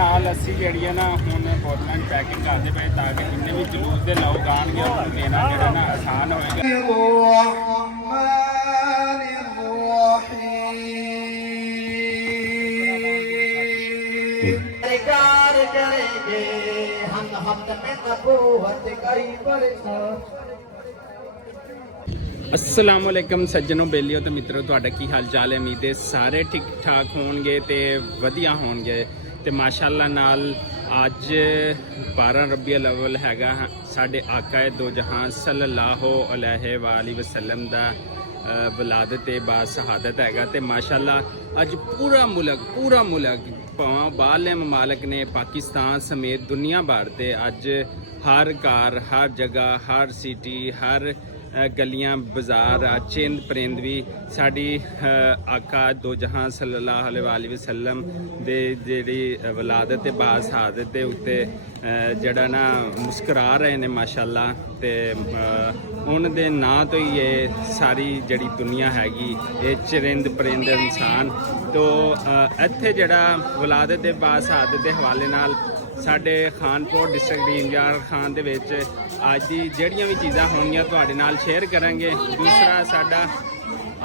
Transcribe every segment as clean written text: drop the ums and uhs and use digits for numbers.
नाल असी जिहड़ी है ना हुण बोतलां च पैकिंग करदे पए ताकि जिन्ने भी जलूस दे लोग आउणगे उन्हां नूं देना जिहड़ा ना आसान होएगा। अस्सलाम वालेकुम सज्जनों बेलियो तो मित्रों तुहाडा की हाल चाल है। उम्मीद है सारे ठीक ठाक होणगे ते वधिया होणगे ते माशाअल्लाह नाल अज 12 रबीउल अव्वल हैगा साडे आका दो जहां सल्लल्लाहु अलैहि वसल्लम दा विलादत बा शहादत हैगा ते माशाअल्लाह अज पूरा मुल्क भावें बाहरले ममालक ने पाकिस्तान समेत दुनिया भर ते अज हर घर हर जगह हर सिटी हर गलियां बाजार चेंद परिंद भी साड़ी आका दो जहां सल्लल्लाहु अलैहि वसल्लम दे जेड़ी विलादत बाद शहादत दे उत्ते जड़ा ना मुस्करा रहे ने माशाअल्लाह ते उन दे नां तो ही ये सारी जड़ी दुनिया हैगी ये चरिंद परिंद इंसान तो इत्थे जड़ा विलादत दे बाद शहादत दे हवाले नाल साडे खानपुर डिस्ट्रिक्ट इंजार खान दे विच अज दी जड़ियां भी चीज़ां होणगियां तुहाडे नाल शेयर करांगे। दूसरा साडा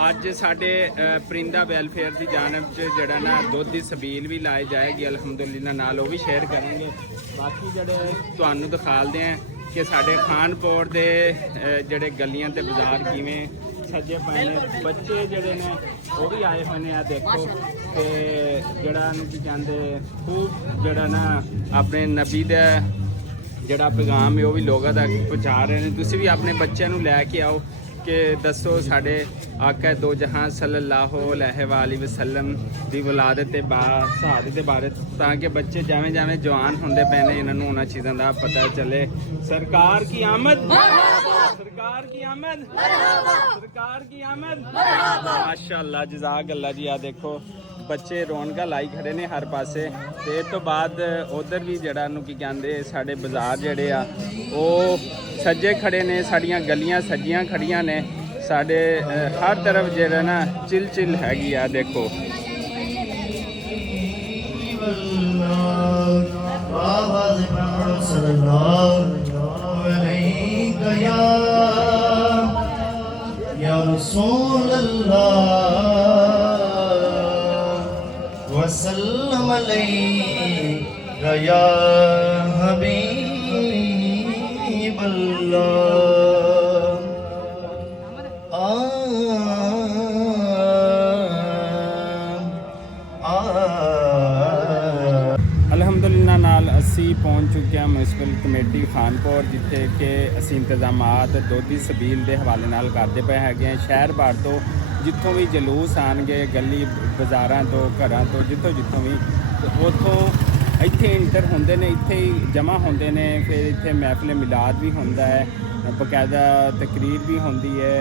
अज साडे परिंदा वैलफेयर की जानब च जड़ा ना दुध की सबील भी लाई जाएगी अलहमदुलिल्लाह नाल वो भी शेयर करेंगे। बाकी जड़े तुहानूं दिखालदे हैं कि साडे खानपुर दे जड़े गलियां ते बाजार किवें सजे पे ने बच्चे जड़े ने वो भी आए हुए हैं। देखो ते जड़ा की कहते खूब जड़ा ना अपने नबी दा जड़ा पैगाम है वो भी लोगों तक पहुँचा रहे हैं। तुसीं भी अपने बच्चों को लैके आओ कि दसो साढ़े आका दो जहां सल्लल्लाहु अलैहि वसल्लम की विलादत के बाद शहादत के बारे ताकि बच्चे जावें जावें जवान होंदे पे ने इन्होंने उन्होंने चीज़ों का पता चले। सरकार की आमद सरकार की आमद सरकार की आमद माशाअल्लाह जज़ाक अल्लाह जी। आ देखो बच्चे रौनक लाई खड़े ने हर पासे ते तो बाद उधर भी जड़ा की कहते साढ़े बाजार जड़े आ वो सज्जे खड़े ने साड़ियाँ गलियां सज्जियां खड़ियां ने साढ़े हर तरफ जड़ा ना चिल चिल हैगी आ। देखो या रसूल वसल्लम अलैका या हबीब अलहमदुलिल्लाह नाल असी पहुँच चुके हैं म्यूनसिपल कमेटी खानपुर जिथे कि असी इंतजामात दुध की सबील के हवाले नाल करते पे हैं। शहर भर तो जितों भी जलूस आएंगे गली बाजारां तो घरां तो जितों भी उतों इत्थे इंटर होंदे ने इत्थे ही जमा होंदे ने। फिर इत्थे महफिल मिलाद भी होंदा है बकायदा तकरीर भी होंदी है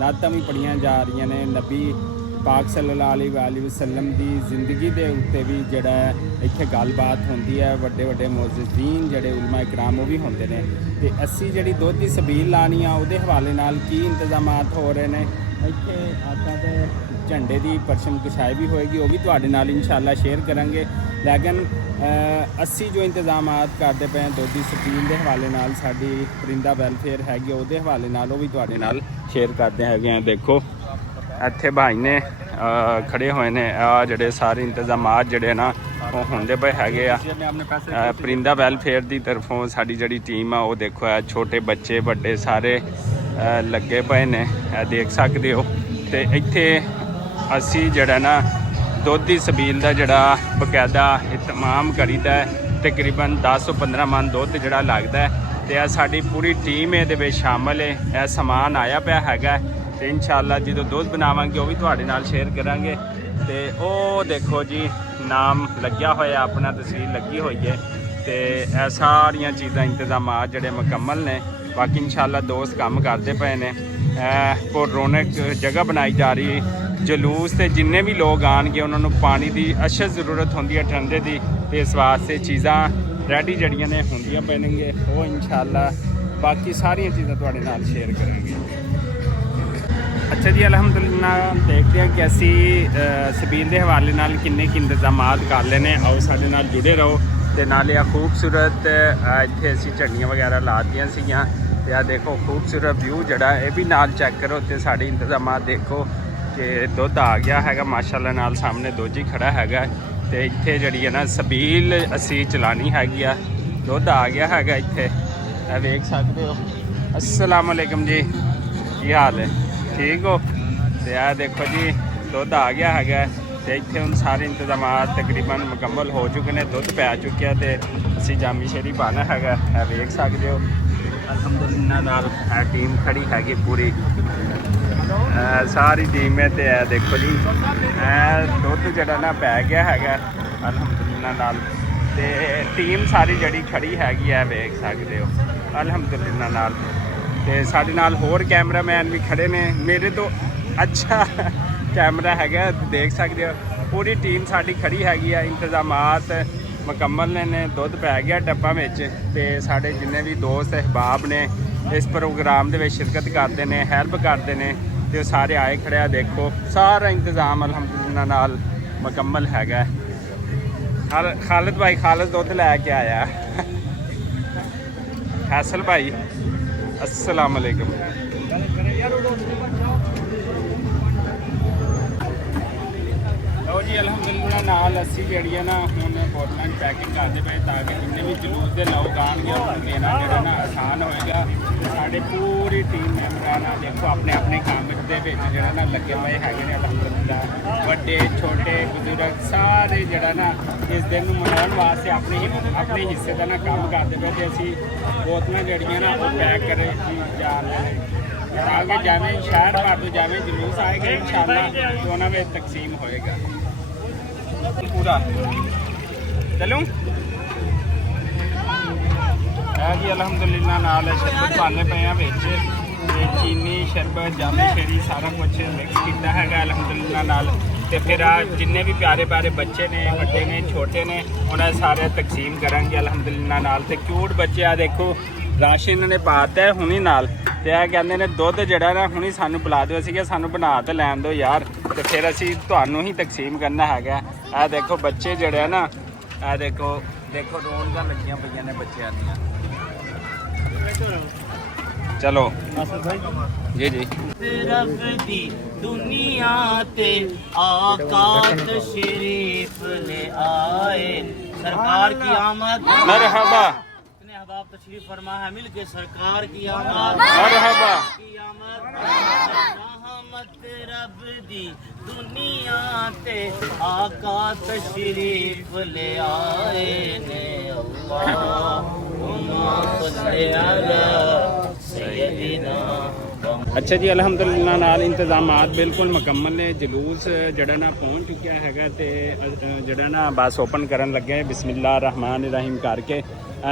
नातां भी पढ़ियां जा रही ने नबी पाक सल्लल्लाहु अलैहि वसल्लम की जिंदगी के उत्ते भी जड़ा इत्थे गलबात होंदी है। वड्डे वड्डे मुअज़्ज़िज़ीन जड़े उलमा इकराम वो भी होंदे ने ते असी जड़ी दुध की सबील लानी आ उहदे हवाले नाल की इंतजामात हो रहे हैं। इत्थे आका दे झंडे की परचम कशाई भी होएगी वो भी तुहाडे नाल इंशाअल्लाह शेयर करांगे। लेकिन असी जो इंतजामात करते पे हैं दुध की सबील के हवाले नाल साडी परिंदा वैलफेयर हैगी उहदे हवाले नाल वो भी तुहाडे नाल शेयर करते हैं। देखो इत्थे भाई ने खड़े हुए ने आ जड़े सारे इंतजामात जड़े ना वो होंदे पे हैगे आ परिंदा वैलफेयर की तरफों साडी जड़ी टीम आ वो देखो है छोटे बच्चे बड़े सारे लगे पे ने देख सकते हो। तो इत्थे असी जड़ा ना दुध की सबील का जड़ा बकायदा इतमाम करीदा है। तकरीबन 10 ਤੋਂ 15 मन दुध जड़ा लगता है तो साड़ी पूरी टीम ये शामिल है। यह समान आया पाया हैगा तो इंशाअल्लाह जो दुध बनावांगे वो भी तुहाडे नाल शेयर करांगे। तो वो देखो जी नाम लग्या होया अपना तस्वीर लगी हुई है तो यह सारिया चीज़ां इंतजामात जड़े मुकम्मल ने। बाकी इंशाअल्लाह दोस्त काम करते पे ने और रौनक जगह बनाई जा रही है। जलूस से जिन्ने भी लोग आएंगे उन्होंने पानी की अशद जरूरत होंदी है ठंडे की तो इस वास्ते चीज़ां रेडी जड़ियां ने होंदियां पैणगे वो इंशाअल्लाह बाकी सारिया चीज़ां तुहाडे नाल शेयर करेंगे। ਅੱਛਾ ਜੀ, ਅਲਹਮਦੁਲਿਲਾ ਦੇਖਦੇ ਹਾਂ ਕਿ ਅਸੀਂ ਸਬੀਲ ਦੇ ਹਵਾਲੇ ਨਾਲ ਕਿੰਨੇ ਕੁ ਇੰਤਜ਼ਾਮਾਤ ਕਰ ਲਏ ਨੇ। ਆਓ ਸਾਡੇ ਨਾਲ ਜੁੜੇ ਰਹੋ। ਤੇ ਨਾਲੇ ਆ ਖੂਬਸੂਰਤ ਇੱਥੇ ਅਸੀਂ ਝੰਡੀਆਂ ਵਗੈਰਾ ਲਾ ਦਿੱਤੀਆਂ ਸੀਗੀਆਂ ਤੇ ਆ ਦੇਖੋ ਖੂਬਸੂਰਤ ਵਿਊ ਜਿਹੜਾ ਇਹ ਵੀ ਨਾਲ ਚੈੱਕ ਕਰੋ। ਤੇ ਸਾਡੇ ਇੰਤਜ਼ਾਮਾਤ ਦੇਖੋ ਕਿ ਦੁੱਧ ਆ ਗਿਆ ਹੈਗਾ ਮਾਸ਼ਾਅੱਲਾ ਨਾਲ, ਸਾਹਮਣੇ ਦੋਜੀ ਖੜਾ ਹੈਗਾ। ਤੇ ਇੱਥੇ ਜਿਹੜੀ ਹੈ ਨਾ ਸਬੀਲ ਅਸੀਂ ਚਲਾਣੀ ਹੈਗੀ ਆ, ਦੁੱਧ ਆ ਗਿਆ ਹੈਗਾ ਇੱਥੇ, ਇਹ ਵੇਖ ਸਕਦੇ ਹੋ। अस्सलाम वालेकुम जी, ਕੀ ਹਾਲ ਹੈ? ਠੀਕ ਹੋ? ਤੇ ਆ ਦੇਖੋ ਜੀ ਦੁੱਧ ਆ ਗਿਆ ਹੈਗਾ ਤੇ ਇੱਥੇ ਹੁਣ ਸਾਰੇ ਇੰਤਜ਼ਾਮਾਤ ਤਕਰੀਬਨ ਮੁਕੰਮਲ ਹੋ ਚੁੱਕੇ ਨੇ। ਦੁੱਧ ਪੈ ਚੁੱਕਿਆ ਤੇ ਅਸੀਂ ਜਾਮੀ ਸ਼ੇਰੀ ਪਾਣਾ ਹੈਗਾ, ਇਹ ਵੇਖ ਸਕਦੇ ਹੋ। ਅਲਹਮਦੁਲਿਲਾ ਨਾਲ ਇਹ ਟੀਮ ਖੜੀ ਹੈਗੀ ਪੂਰੀ, ਸਾਰੀ ਟੀਮ ਹੈ। ਤੇ ਇਹ ਦੇਖੋ ਜੀ ਇਹ ਦੁੱਧ ਜਿਹੜਾ ਨਾ ਪੈ ਗਿਆ ਹੈਗਾ ਅਲਹਮਦੁਲਿਲਾ ਨਾਲ। ਤੇ ਟੀਮ ਸਾਰੀ ਜਿਹੜੀ ਖੜੀ ਹੈਗੀ ਹੈ ਵੇਖ ਸਕਦੇ ਹੋ ਅਲਹਮਦੁਲਿਲਾ ਨਾਲ। ਤੇ ਸਾਡੇ ਨਾਲ ਹੋਰ ਕੈਮਰਾਮੈਨ ਵੀ ਖੜੇ ਨੇ, ਮੇਰੇ ਤੋਂ ਅੱਛਾ ਕੈਮਰਾ ਹੈਗਾ, ਦੇਖ ਸਕਦੇ ਹੋ। ਪੂਰੀ ਟੀਮ ਸਾਡੀ ਖੜੀ ਹੈਗੀ ਆ, ਇੰਤਜ਼ਾਮਾਤ ਮੁਕੰਮਲ ਨੇ। ਦੁੱਧ ਪੈ ਗਿਆ ਟੱਬਾਂ ਵਿੱਚ ਤੇ ਸਾਡੇ ਜਿੰਨੇ ਵੀ ਦੋਸਤ ਅਹਿਬਾਬ ਨੇ ਇਸ ਪ੍ਰੋਗਰਾਮ ਦੇ ਵਿੱਚ ਸ਼ਿਰਕਤ ਕਰਦੇ ਨੇ, ਹੈਲਪ ਕਰਦੇ ਨੇ ਤੇ ਉਹ ਸਾਰੇ ਆਏ ਖੜੇ ਆ। ਦੇਖੋ ਸਾਰਾ ਇੰਤਜ਼ਾਮ ਅਲਹਮਦੁਲਿਲਾ ਨਾਲ ਮੁਕੰਮਲ ਹੈਗਾ। ਖਾਲਿਦ ਭਾਈ, ਖਾਲਿਦ ਦੁੱਧ ਲੈ ਕੇ ਆਇਆ। हैसल भाई अस्सलाम वालेकुम। लो जी अलहमदुलिल्लाह नाल असी जी ना हूँ बोतलों की पैकिंग करते पे ताकि जिन्हें भी जलूस के लोग आएंगे उन्हें देना जो ना आसान होएगा। साढ़े पूरी टीम मैंबर ना देखो अपने अपने काम जो ना लगे हुए है अलहमदुलिल्लाह। बड़े छोटे बजुर्ग सारे जरा ना इस दिन मनाने वास्ते अपने हिस्से का ना काम करते पे। तो असी बोतलें जड़ियाँ ना वो पैक कर जा रहे हैं ताकि जावे शहर भर तो जावे जलूस आएगा इंशाअल्लाह तो उन्होंने तकसीम होएगा पूरा। चलूँ है जी अलहमदुलिल्लाह नाल शरबत पाने पे हैं बिच, चीनी शरबत जामी शेरी सारा कुछ मिक्स किया है अलहमदुलिल्लाह नाल। तो फिर जिन्ने भी प्यारे प्यारे बच्चे ने, बड़े ने, छोटे ने, उन्हें सारे तकसीम करेंगे अलहमदुलिल्लाह नाल। तो क्यूट बच्चे आ देखो राशन ने पाता है हुणी नाल। तो यह कहते हैं दुध जड़ा ना हुणी सानू पिला दो, असीं सानू बना तो लैन दो यार, तो फिर असीं तुहानू ही तकसीम करना है। आ देखो बच्चे जड़े ना, आ देखो देखो रौनक लगियां पईयां ने बच्चों दियां। चलो जी जी रब दी दुनिया ते आका तशरीफ ले आए, सरकार की आमद मरहबा। इतने अहबाब तशरीफ फरमा है, मिल के सरकार की आमद मरहबा की आमद। रहमत रब दी दुनिया ते आका तशरीफ ले आए ने। अच्छा जी अलहमदुलिल्लाह नाल इंतजामात बिल्कुल मुकम्मल ने। जलूस जड़ा ना पहुँच चुका है ते जड़ा ना बस ओपन करन लगे बिस्मिल्लाह रहमान रहीम करके।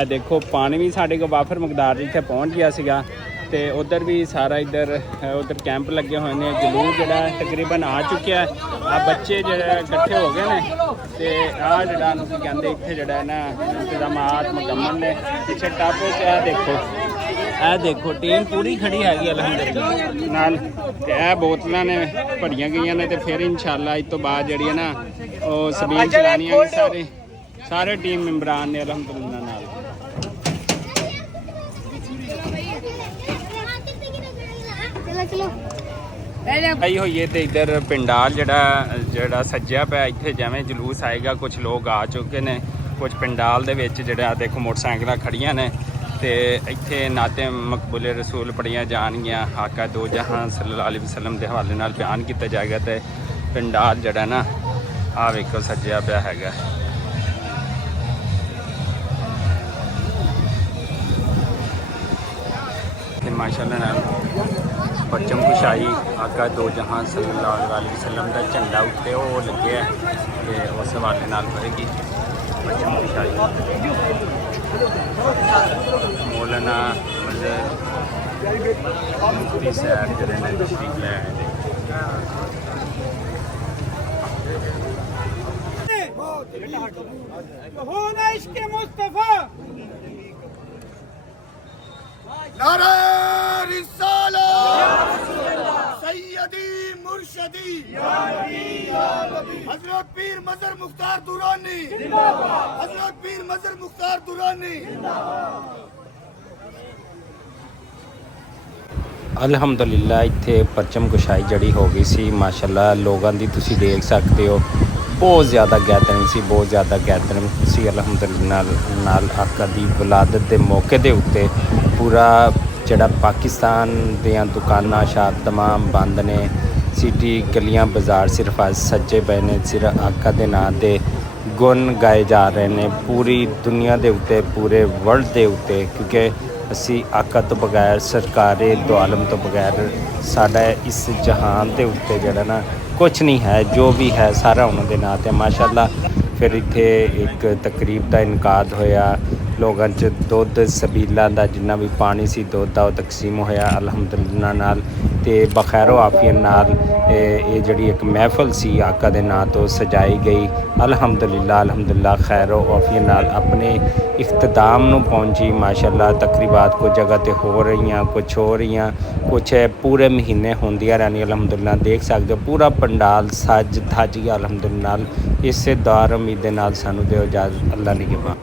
देखो पानी भी साढ़े को वाफर मकदार इत्थे पहुँच गया सीगा ते उधर भी सारा इधर उधर कैंप लगे हुए हैं। जलूस जड़ा तकरीबन आ चुका है। आ बच्चे जड़े इकट्ठे हो गए हैं ते आ जड़ा कहते इत्थे जड़ा ना इंतजामात मुकम्मल ने। पिछे टापो से देखो टीम पूरी खड़ी हैगी अलहमदुलिल्लाह नाल। ते ए बोतलां ने भरियां गईयां ने ते फिर इंशाअल्लाह इस तो बाद जड़ी है ना वो सबील चलानी है। सारे टीम मेंबरान ने अलहमदुलिल्लाह नाल। आई हुई है तो इधर पिंडाल जड़ा सज्जा पे इत्थे जिवें जलूस आएगा कुछ लोग आ चुके ने। कुछ पिंडाल दे विच जड़ा देखो मोटरसाइकिल खड़ियां ने ते इत्थे नाते मकबूले रसूल पढ़ियां जाणगियां। आका दो जहां सल्लल्लाहु अलैहि वसल्लम के हवाले नाल बयान किया जाएगा। तो पिंडाल जड़ा ना आ वेखो सज्जिया पिया हैगा। माशाअल्लाह नाल परचम कुशाई आका दो जहां सल्लल्लाहु अलैहि वसल्लम का झंडा उत्ते वो लगे है ते उस हवाले नाल होएगी परचम कुशाई। मौलाना मुफ्ती साहब जड़े ने तशरीफ ले आए नारे रिसालत सैयदी मुर्शदी हजरत पीर मजर मुख्तार दुरानी हजरत पीर मजर मुख्तार दुरानी ਅਲਹਮਦੁਲਿਲਾ ਇੱਥੇ ਪਰਚਮ ਕੁਸ਼ਾਈ ਜਿਹੜੀ ਹੋ ਗਈ ਸੀ ਮਾਸ਼ਾਅੱਲਾ ਲੋਕਾਂ ਦੀ ਤੁਸੀਂ ਦੇਖ ਸਕਦੇ ਹੋ ਬਹੁਤ ਜ਼ਿਆਦਾ ਗੈਦਰਿੰਗ ਸੀ ਬਹੁਤ ਜ਼ਿਆਦਾ ਗੈਦਰਿੰਗ ਸੀ ਅਲਹਮਦੁਲਿਲਾ ਨਾਲ ਆਕਾ ਦੀ ਵਿਲਾਦਤ ਦੇ ਮੌਕੇ ਦੇ ਉੱਤੇ ਪੂਰਾ ਜਿਹੜਾ ਪਾਕਿਸਤਾਨ ਦੀਆਂ ਦੁਕਾਨਾਂ ਸ਼ਾਪ ਤਮਾਮ ਬੰਦ ਨੇ ਸਿਟੀ ਗਲੀਆਂ ਬਾਜ਼ਾਰ ਸਿਰਫ ਅੱਜ ਸੱਜੇ ਪਏ ਨੇ ਸਿਰਫ ਆਕਾ ਦੇ ਨਾਂ 'ਤੇ ਗੁਣ ਗਾਏ ਜਾ ਰਹੇ ਨੇ ਪੂਰੀ ਦੁਨੀਆ ਦੇ ਉੱਤੇ ਪੂਰੇ ਵਰਲਡ ਦੇ ਉੱਤੇ ਕਿਉਂਕਿ ਅਸੀਂ ਆਕਾ ਤੋਂ ਬਗੈਰ ਸਰਕਾਰੇ ਦੋ ਆਲਮ ਤੋਂ ਬਗੈਰ ਸਾਡਾ ਇਸ ਜਹਾਨ ਦੇ ਉੱਤੇ ਜਿਹੜਾ ਨਾ ਕੁਛ ਨਹੀਂ ਹੈ ਜੋ ਵੀ ਹੈ ਸਾਰਾ ਉਹਨਾਂ ਦੇ ਨਾਂ 'ਤੇ ਮਾਸ਼ਾਅੱਲਾ ਫਿਰ ਇੱਥੇ ਇੱਕ ਤਕਰੀਬ ਦਾ ਇਨਕਾਦ ਹੋਇਆ ਲੋਕਾਂ 'ਚ ਦੁੱਧ ਸਬੀਲਾਂ ਦਾ ਜਿੰਨਾ ਵੀ ਪਾਣੀ ਸੀ ਦੁੱਧ ਦਾ ਉਹ ਤਕਸੀਮ ਹੋਇਆ ਅਲਹਮਦੁਲਿਲਾ ਨਾਲ ਤੇ ਬਖੈਰੋ ਆਫੀਅਤ ਨਾਲ ਇਹ ਜਿਹੜੀ ਇੱਕ ਮਹਿਫਲ ਸੀ ਆਕਾ ਦੇ ਨਾਂ ਤੋਂ ਸਜਾਈ ਗਈ ਅਲਹਮਦੁਲਿਲਾ ਖੈਰੋ ਆਫੀਅਤ ਨਾਲ ਆਪਣੇ ਇਖਤਤਾਮ ਨੂੰ ਪਹੁੰਚੀ ਮਾਸ਼ਾਅੱਲਾ ਤਕਰੀਬਾਤ ਕੁਝ ਜਗ੍ਹਾ ਤੇ ਹੋ ਰਹੀਆਂ ਕੁਛ ਹੋ ਰਹੀਆਂ ਕੁਛ ਪੂਰੇ ਮਹੀਨੇ ਹੁੰਦੀਆਂ ਰਹਿੰਦੀਆਂ ਅਲਹਮਦੁਲਿਲਾ ਦੇਖ ਸਕਦੇ ਹੋ ਪੂਰਾ ਪੰਡਾਲ ਸੱਜ ਧੱਜ ਗਿਆ ਅਲਹਮਦੁਲਿਲਾ ਇਸੇ ਦੌਰ ਉਮੀਦ ਦੇ ਨਾਲ ਸਾਨੂੰ ਦਿਓ ਇਜਾਜ਼ਤ ਅੱਲਾ ਨਿਗਹਿਬਾਨ।